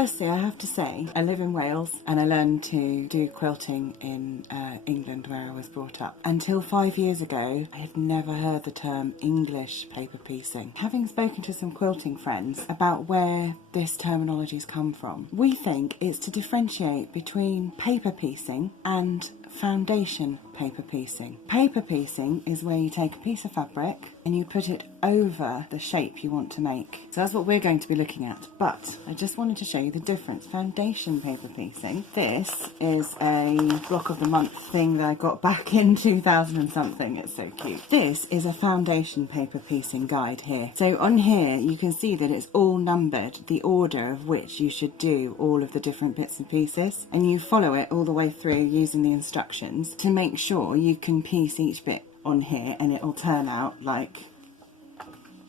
Firstly, I have to say, I live in Wales and I learned to do quilting in England where I was brought up. Until 5 years ago, I had never heard the term English paper piecing. Having spoken to some quilting friends about where this terminology's come from, we think it's to differentiate between paper piecing and foundation paper piecing. Paper piecing is where you take a piece of fabric and you put it over the shape you want to make. So that's what we're going to be looking at. But I just wanted to show you the difference. Foundation paper piecing. This is a block of the month thing that I got back in 2000 and something. It's so cute. This is a foundation paper piecing guide here. So on here you can see that it's all numbered, the order of which you should do all of the different bits and pieces, and you follow it all the way through using the instructions to make sure you can piece each bit on here and it will turn out like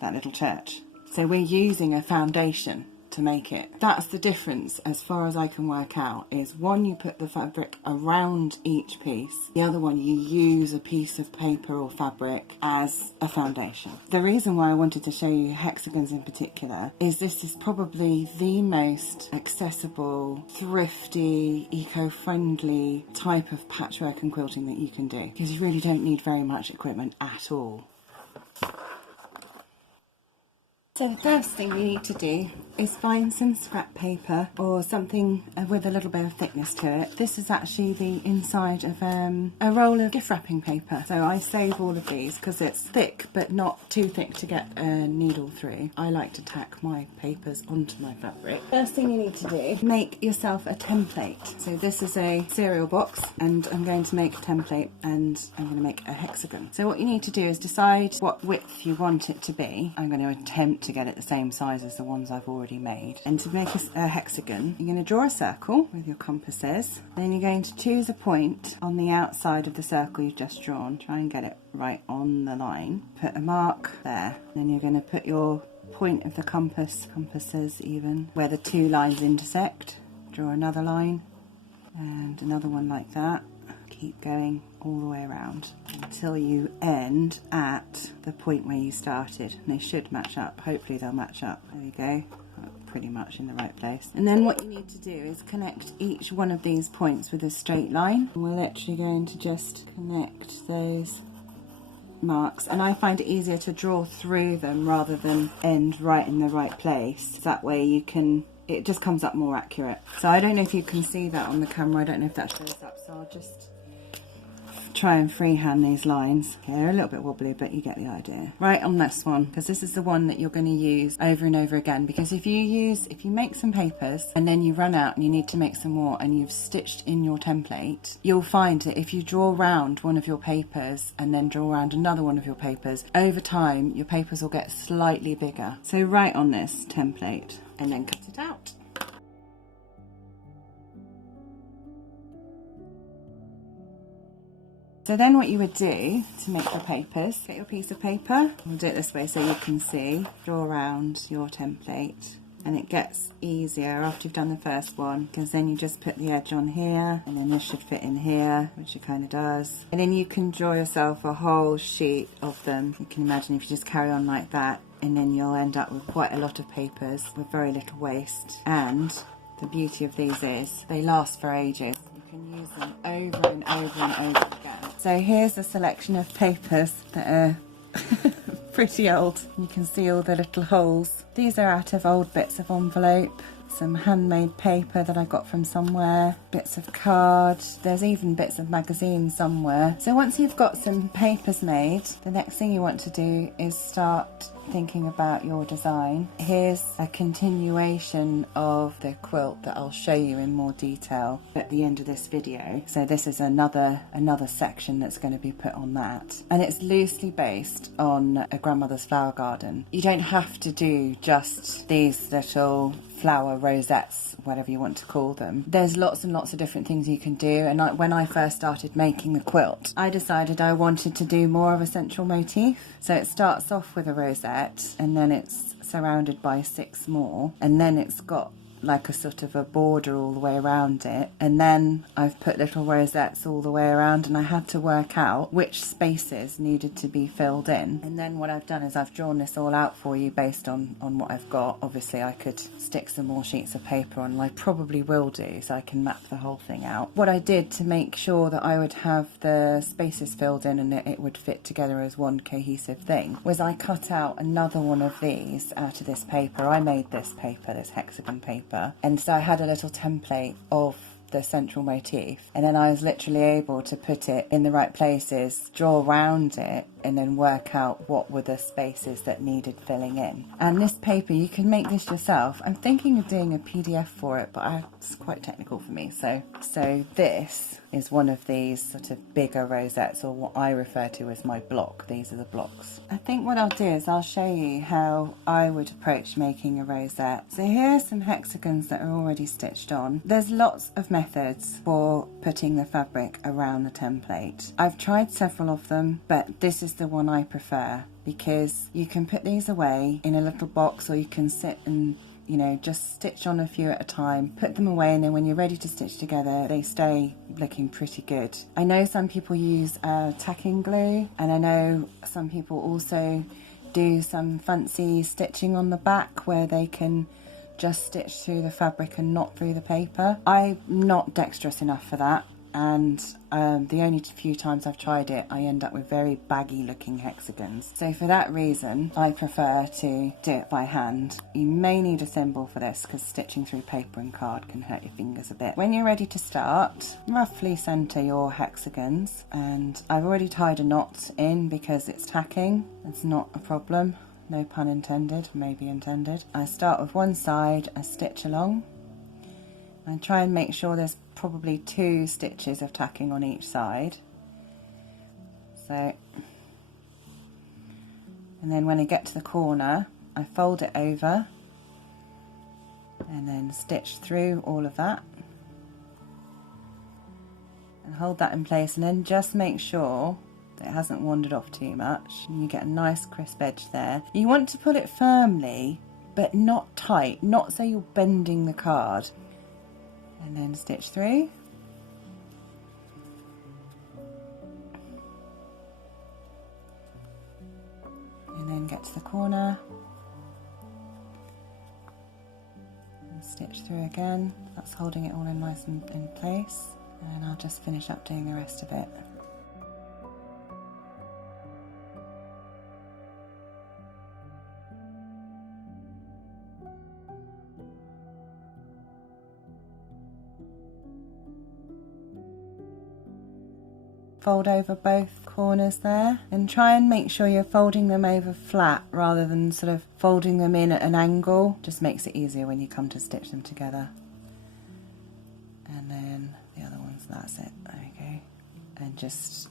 that little church. So we're using a foundation to make it. That's the difference as far as I can work out, is one you put the fabric around each piece, the other one you use a piece of paper or fabric as a foundation. The reason why I wanted to show you hexagons in particular is this is probably the most accessible, thrifty, eco-friendly type of patchwork and quilting that you can do, because you really don't need very much equipment at all. So the first thing you need to do is find some scrap paper or something with a little bit of thickness to it. This is actually the inside of a roll of gift wrapping paper. So I save all of these because it's thick but not too thick to get a needle through. I like to tack my papers onto my fabric. First thing you need to do, make yourself a template. So this is a cereal box and I'm going to make a template and I'm going to make a hexagon. So what you need to do is decide what width you want it to be. I'm going to attempt to get it the same size as the ones I've already made. And to make a hexagon, you're going to draw a circle with your compasses. Then you're going to choose a point on the outside of the circle you've just drawn. Try and get it right on the line. Put a mark there. Then you're going to put your point of the compasses even, where the two lines intersect. Draw another line and another one like that. Keep going all the way around until you end at the point where you started. And they should match up. Hopefully they'll match up. There we go. Pretty much in the right place. And then what you need to do is connect each one of these points with a straight line. And we're literally going to just connect those marks, and I find it easier to draw through them rather than end right in the right place. That way you can, it just comes up more accurate. So I don't know if you can see that on the camera. I don't know if that shows up, so I'll just try and freehand these lines. Okay, they're a little bit wobbly, but you get the idea. Right on this one, because this is the one that you're going to use over and over again, because if you make some papers and then you run out and you need to make some more and you've stitched in your template, you'll find that if you draw round one of your papers and then draw around another one of your papers, over time your papers will get slightly bigger. So write on this template and then cut it out. So then what you would do to make your papers, get your piece of paper, we'll do it this way so you can see, draw around your template, and it gets easier after you've done the first one, because then you just put the edge on here and then this should fit in here, which it kind of does, and then you can draw yourself a whole sheet of them. You can imagine if you just carry on like that, and then you'll end up with quite a lot of papers with very little waste. And the beauty of these is they last for ages. You can use them over and over and over again. So here's a selection of papers that are pretty old. You can see all the little holes. These are out of old bits of envelope, some handmade paper that I got from somewhere, bits of card, there's even bits of magazine somewhere. So once you've got some papers made, the next thing you want to do is start thinking about your design. Here's a continuation of the quilt that I'll show you in more detail at the end of this video. So this is another section that's going to be put on that, and it's loosely based on a grandmother's flower garden. You don't have to do just these little flower rosettes, whatever you want to call them. There's lots and lots of different things you can do, and when I first started making the quilt, I decided I wanted to do more of a central motif. So it starts off with a rosette, rosette, and then it's surrounded by 6 more, and then it's got like a sort of a border all the way around it, and then I've put little rosettes all the way around, and I had to work out which spaces needed to be filled in. And then what I've done is I've drawn this all out for you based on what I've got. Obviously I could stick some more sheets of paper on, and I probably will do, so I can map the whole thing out. What I did to make sure that I would have the spaces filled in and it would fit together as one cohesive thing was I cut out another one of these out of this paper. I made this paper, this hexagon paper, and so I had a little template of the central motif, and then I was literally able to put it in the right places, draw around it, and then work out what were the spaces that needed filling in. And this paper, you can make this yourself. I'm thinking of doing a PDF for it, but it's quite technical for me. So this is one of these sort of bigger rosettes, or what I refer to as my block. These are the blocks. I think what I'll do is I'll show you how I would approach making a rosette. So here are some hexagons that are already stitched on. There's lots of methods for putting the fabric around the template. I've tried several of them, but this is the one I prefer, because you can put these away in a little box, or you can sit and, you know, just stitch on a few at a time, put them away, and then when you're ready to stitch together, they stay looking pretty good. I know some people use tacking glue, and I know some people also do some fancy stitching on the back where they can just stitch through the fabric and not through the paper. I'm not dexterous enough for that, and the only few times I've tried it, I end up with very baggy looking hexagons. So for that reason, I prefer to do it by hand. You may need a thimble for this, because stitching through paper and card can hurt your fingers a bit. When you're ready to start, roughly centre your hexagons, and I've already tied a knot in because it's tacking. It's not a problem. No pun intended, maybe intended. I start with one side, I stitch along, and try and make sure there's probably 2 stitches of tacking on each side. So, and then when I get to the corner, I fold it over and then stitch through all of that and hold that in place, and then just make sure that it hasn't wandered off too much, and you get a nice crisp edge there. You want to pull it firmly but not tight, not so you're bending the card. And then stitch through. And then get to the corner. And stitch through again. That's holding it all in nice and in place. And I'll just finish up doing the rest of it. Fold over both corners there, and try and make sure you're folding them over flat rather than sort of folding them in at an angle. Just makes it easier when you come to stitch them together. And then the other ones, that's it, there we go. And just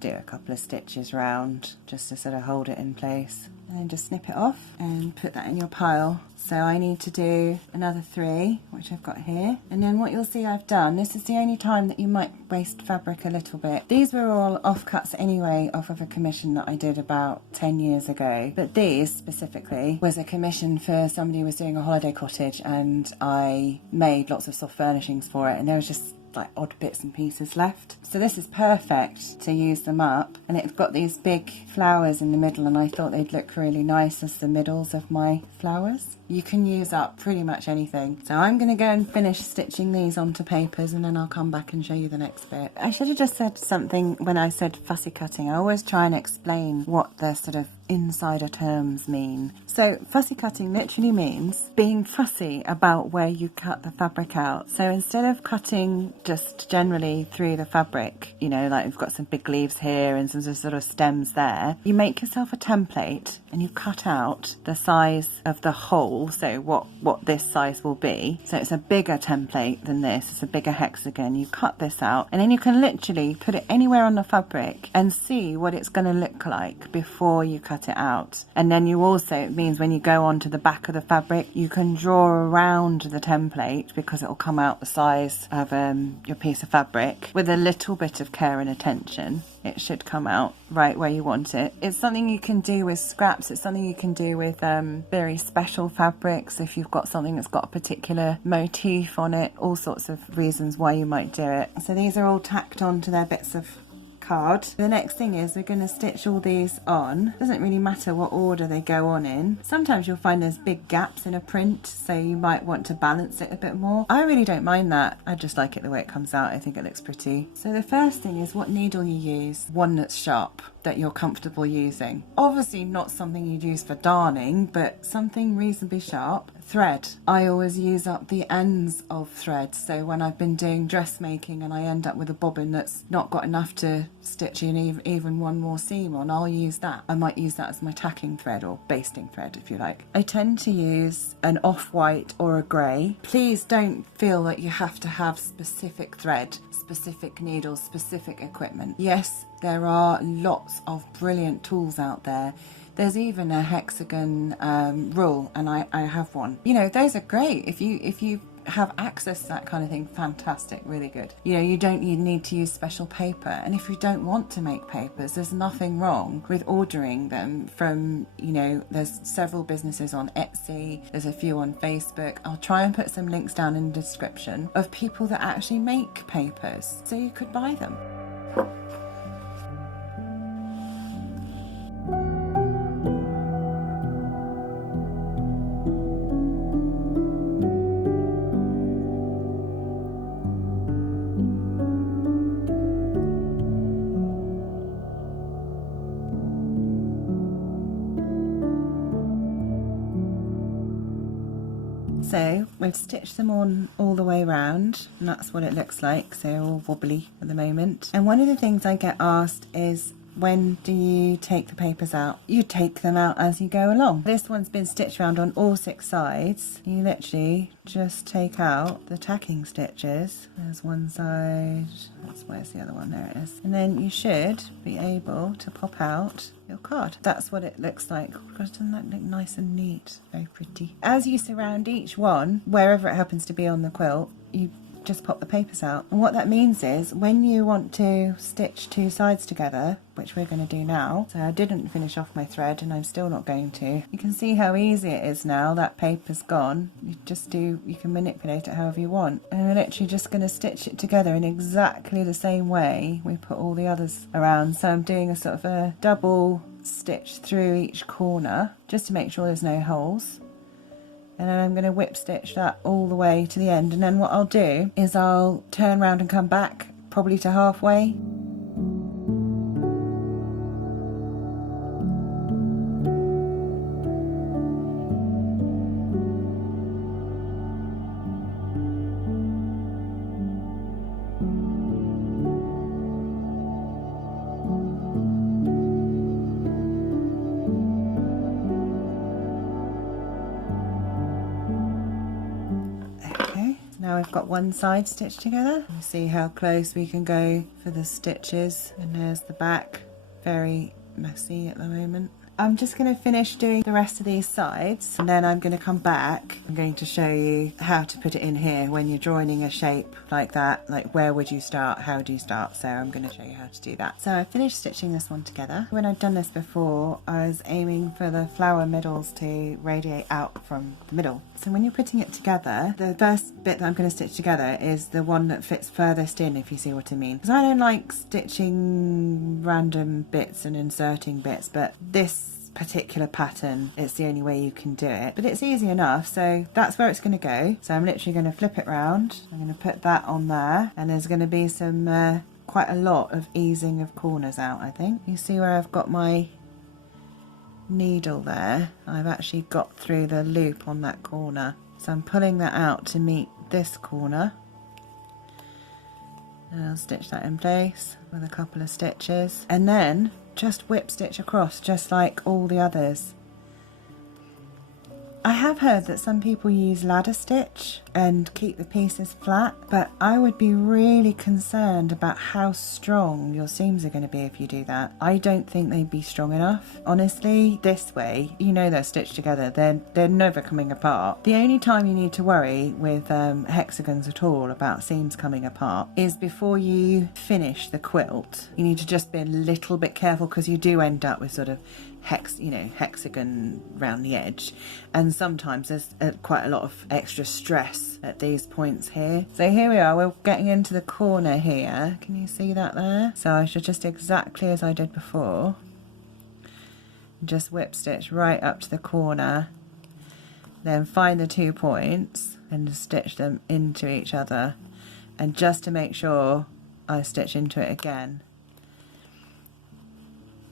do a couple of stitches round just to sort of hold it in place, and then just snip it off and put that in your pile. So I need to do another 3, which I've got here, and then what you'll see I've done, this is the only time that you might waste fabric a little bit. These were all offcuts anyway off of a commission that I did about 10 years ago, but these specifically was a commission for somebody who was doing a holiday cottage, and I made lots of soft furnishings for it, and there was just like odd bits and pieces left. So this is perfect to use them up, and it's got these big flowers in the middle, and I thought they'd look really nice as the middles of my flowers. You can use up pretty much anything. So I'm going to go and finish stitching these onto papers, and then I'll come back and show you the next bit. I should have just said something when I said fussy cutting. I always try and explain what the sort of insider terms mean. So fussy cutting literally means being fussy about where you cut the fabric out. So instead of cutting just generally through the fabric, you know, like we've got some big leaves here and some sort of stems there, you make yourself a template and you cut out the size of the hole, so what this size will be. So it's a bigger template than this, it's a bigger hexagon. You cut this out, and then you can literally put it anywhere on the fabric and see what it's going to look like before you cut cut it out. And then you also, it means when you go onto the back of the fabric, you can draw around the template because it'll come out the size of your piece of fabric. With a little bit of care and attention, it should come out right where you want it. It's something you can do with scraps. It's something you can do with very special fabrics. If you've got something that's got a particular motif on it, all sorts of reasons why you might do it. So these are all tacked onto their bits of card. The next thing is we're going to stitch all these on. Doesn't really matter what order they go on in. Sometimes you'll find there's big gaps in a print, so you might want to balance it a bit more. I really don't mind that. I just like it the way it comes out. I think it looks pretty. So the first thing is what needle you use. One that's sharp, that you're comfortable using. Obviously not something you'd use for darning, but something reasonably sharp. Thread. I always use up the ends of thread, so when I've been doing dressmaking and I end up with a bobbin that's not got enough to stitch in even one more seam on, I'll use that. I might use that as my tacking thread or basting thread if you like. I tend to use an off-white or a grey. Please don't feel that you have to have specific thread, specific needles, specific equipment. Yes, there are lots of brilliant tools out there. There's even a hexagon rule, and I have one. You know, those are great. If you have access to that kind of thing, fantastic, really good. You know, you need to use special paper, and if you don't want to make papers, there's nothing wrong with ordering them from, you know, there's several businesses on Etsy, there's a few on Facebook. I'll try and put some links down in the description of people that actually make papers, so you could buy them. So we've stitched them on all the way around, and that's what it looks like. So they're all wobbly at the moment. And one of the things I get asked is, when do you take the papers out? You take them out as you go along. This one's been stitched around on all 6 sides. You literally just take out the tacking stitches. There's one side, where's the other one? There it is. And then you should be able to pop out your card. That's what it looks like. Doesn't that look nice and neat? Very pretty. As you surround each one, wherever it happens to be on the quilt, you just pop the papers out. And what that means is when you want to stitch 2 sides together, which we're going to do now, so I didn't finish off my thread and I'm still not going to. You can see how easy it is now that paper's gone. You can manipulate it however you want. And we're literally just going to stitch it together in exactly the same way we put all the others around. So I'm doing a sort of a double stitch through each corner just to make sure there's no holes. And then I'm going to whip stitch that all the way to the end, and then what I'll do is I'll turn around and come back probably to halfway. Now we've got one side stitched together. You see how close we can go for the stitches, and there's the back. Very messy at the moment. I'm just going to finish doing the rest of these sides, and then I'm going to come back. I'm going to show you how to put it in here when you're joining a shape like that. Like, where would you start? How do you start? So I'm going to show you how to do that. So I finished stitching this one together. When I've done this before, I was aiming for the flower middles to radiate out from the middle. So when you're putting it together, the first bit that I'm going to stitch together is the one that fits furthest in, if you see what I mean. Because I don't like stitching random bits and inserting bits, but this particular pattern, it's the only way you can do it. But it's easy enough, so that's where it's going to go. So I'm literally going to flip it round. I'm going to put that on there, and there's going to be some quite a lot of easing of corners out, I think. You see where I've got my needle there? I've actually got through the loop on that corner, so I'm pulling that out to meet this corner, and I'll stitch that in place with a couple of stitches, and then just whip stitch across just like all the others. I have heard that some people use ladder stitch and keep the pieces flat, but I would be really concerned about how strong your seams are going to be if you do that. I don't think they'd be strong enough. Honestly, this way, you know they're stitched together, they're never coming apart. The only time you need to worry with hexagons at all about seams coming apart is before you finish the quilt. You need to just be a little bit careful, because you do end up with sort of hexagon round the edge, and sometimes there's quite a lot of extra stress at these points here. So here we are, we're getting into the corner here. Can you see that there? So I should just, exactly as I did before, just whip stitch right up to the corner, then find the 2 points and stitch them into each other, and just to make sure I stitch into it again.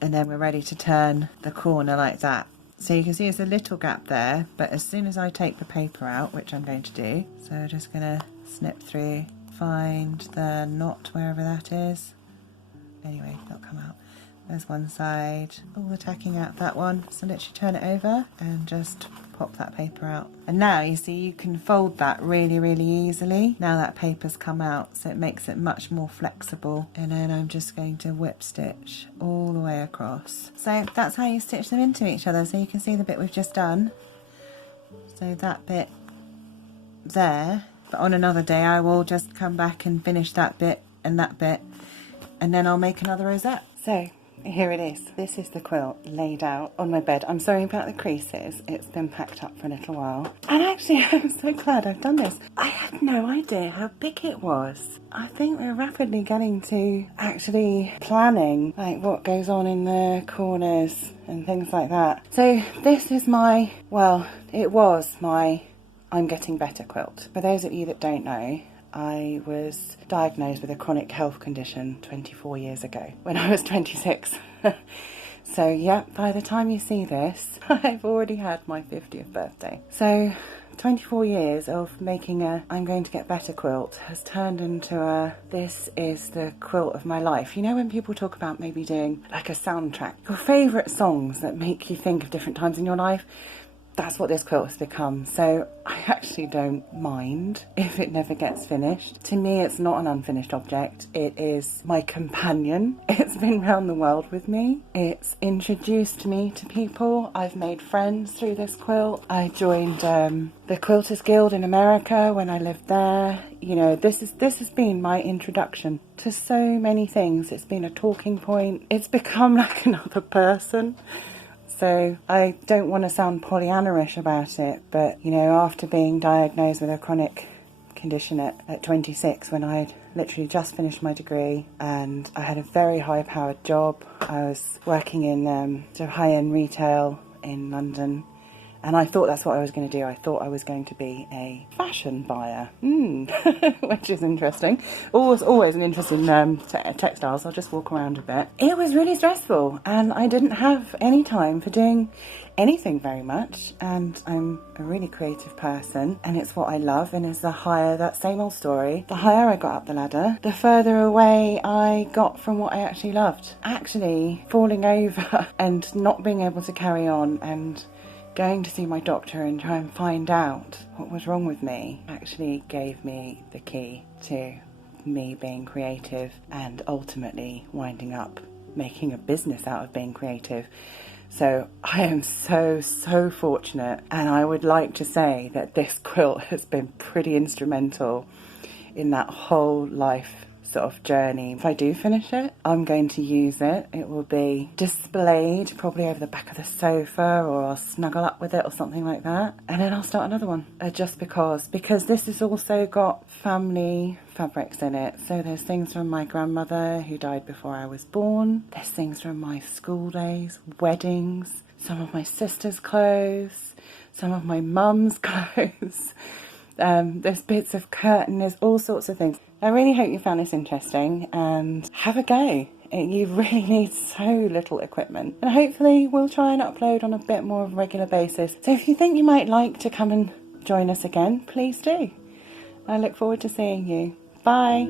And then we're ready to turn the corner like that. So you can see there's a little gap there, but as soon as I take the paper out, which I'm going to do, so I'm just going to snip through, find the knot wherever that is. Anyway, that'll come out. There's one side, all the tacking out that one. So literally turn it over and just pop that paper out. And now you see you can fold that really, really easily. Now that paper's come out, so it makes it much more flexible. And then I'm just going to whip stitch all the way across. So that's how you stitch them into each other. So you can see the bit we've just done. So that bit there, but on another day I will just come back and finish that bit, and then I'll make another rosette. So here it is. This is the quilt laid out on my bed. I'm sorry about the creases. It's been packed up for a little while. And actually, I'm so glad I've done this. I had no idea how big it was. I think we're rapidly getting to actually planning like what goes on in the corners and things like that. So this is my, well, it was my I'm Getting Better quilt. For those of you that don't know, I was diagnosed with a chronic health condition 24 years ago when I was 26. So yeah, by the time you see this, I've already had my 50th birthday. So 24 years of making a I'm going to get better quilt has turned into a this is the quilt of my life. You know when people talk about maybe doing like a soundtrack, your favourite songs that make you think of different times in your life? That's what this quilt has become. So I actually don't mind if it never gets finished. To me, it's not an unfinished object. It is my companion. It's been round the world with me. It's introduced me to people. I've made friends through this quilt. I joined the Quilters Guild in America when I lived there. You know, this has been my introduction to so many things. It's been a talking point. It's become like another person. So I don't want to sound Pollyanna-ish about it, but, you know, after being diagnosed with a chronic condition at 26, when I'd literally just finished my degree and I had a very high-powered job, I was working in sort of high-end retail in London, and I thought that's what I was going to do. I thought I was going to be a fashion buyer, which is interesting. Always an interest in textiles. I'll just walk around a bit. It was really stressful, and I didn't have any time for doing anything very much. And I'm a really creative person, and it's what I love. And as the higher, that same old story, the higher I got up the ladder, the further away I got from what I actually loved. Actually falling over and not being able to carry on and going to see my doctor and try and find out what was wrong with me actually gave me the key to me being creative and ultimately winding up making a business out of being creative. So I am so fortunate, and I would like to say that this quilt has been pretty instrumental in that whole life sort of journey. If I do finish it, I'm going to use it. It will be displayed probably over the back of the sofa, or I'll snuggle up with it or something like that, and then I'll start another one just because this has also got family fabrics in it. So there's things from my grandmother who died before I was born, there's things from my school days, weddings, some of my sister's clothes, some of my mum's clothes. There's bits of curtain, there's all sorts of things. I really hope you found this interesting, and have a go. You really need so little equipment, and hopefully we'll try and upload on a bit more of a regular basis. So if you think you might like to come and join us again, please do. I look forward to seeing you. Bye.